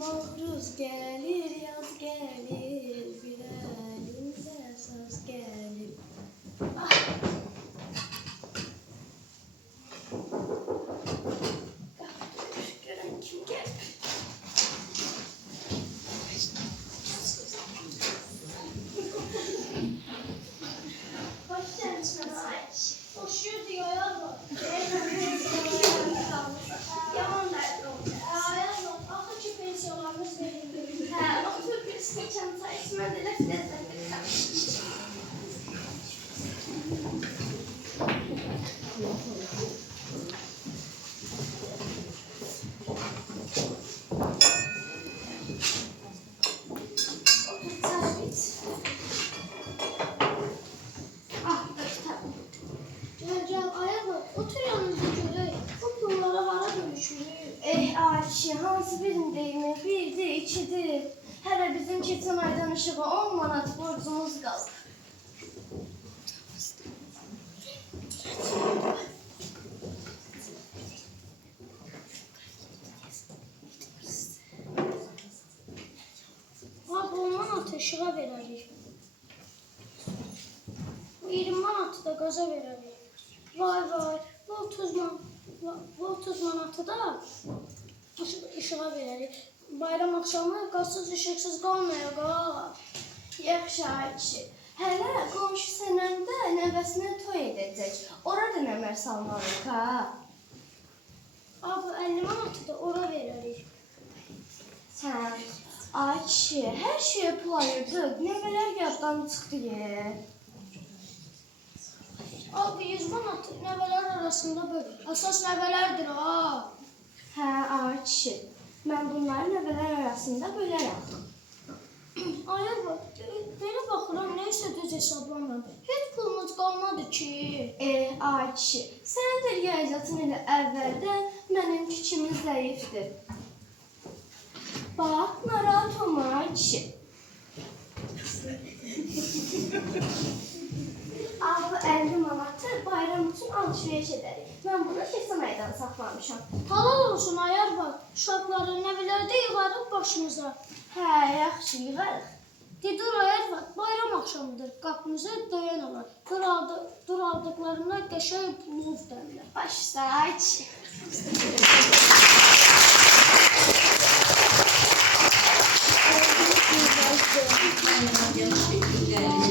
Novruz gelir, yaz gelir, bir elimize söz gelir. Ah. Gören kim gelir? Hoş geldin Ayşe. Hoş geldin Ayazma. Yaman derdi olacak. Ayazma, axı ki pensiyalarımız verildi. Otur bir stəkan çay içmə də lezzetli. Otur çay iç. Ah, da kitab. Gel Ayazma, otur yanımızda görək. Bu pulları hara bölüşürük? Ayşe, hansı birindeyimi? Birdi, ikidir. Hələ bizim keçən aydan işığa 10 manat borcumuz qaldı. Bu 10 manatı işığa verərik. Bu 20 manatı da qaza verərik. Vay, bu 30 manatı da işığa verərik. Bayram axşamı qazsız işıqsız qalmayaq ha. Yaxşı Ayşe. Hələ qonşu sənəndə nəvəsinə toy edəcək. Orada nəmər salmalıyıq ha? Bu 50 manatı da ora verərik. Sən, Ayşe, hər şeyə pul ayırdıq. Nəvələr yaddan çıxdı ye. Bu 100 manatı nəvələr arasında böl. Əsas nəvələrdir ha. Hə, Ayşe. Mən bunları nəvələr arasında bölərəm. Ayazma, belə baxıram, neysə düz hesablamıram. Heç pulumuz qalmadı ki. Ayşe, sənin də riyaziyyatın elə əvvəldən mənim fikrimiz zəifdir. Bax, narahat olma Ayşe. Bu 50 manatı bayram üçün alışveriş edərik. Mən bunu keçən aydan saxlamışam. Halal olsun Ayazma, uşaqları nəvələrdə yığarıq başımıza. Hə, yaxşı, yığarıq. Dur Ayazma, bayram axşamıdır, qapımıza döyən olar. Dur aldıqlarına qəşəng plov dərlər. Başla Ayşe.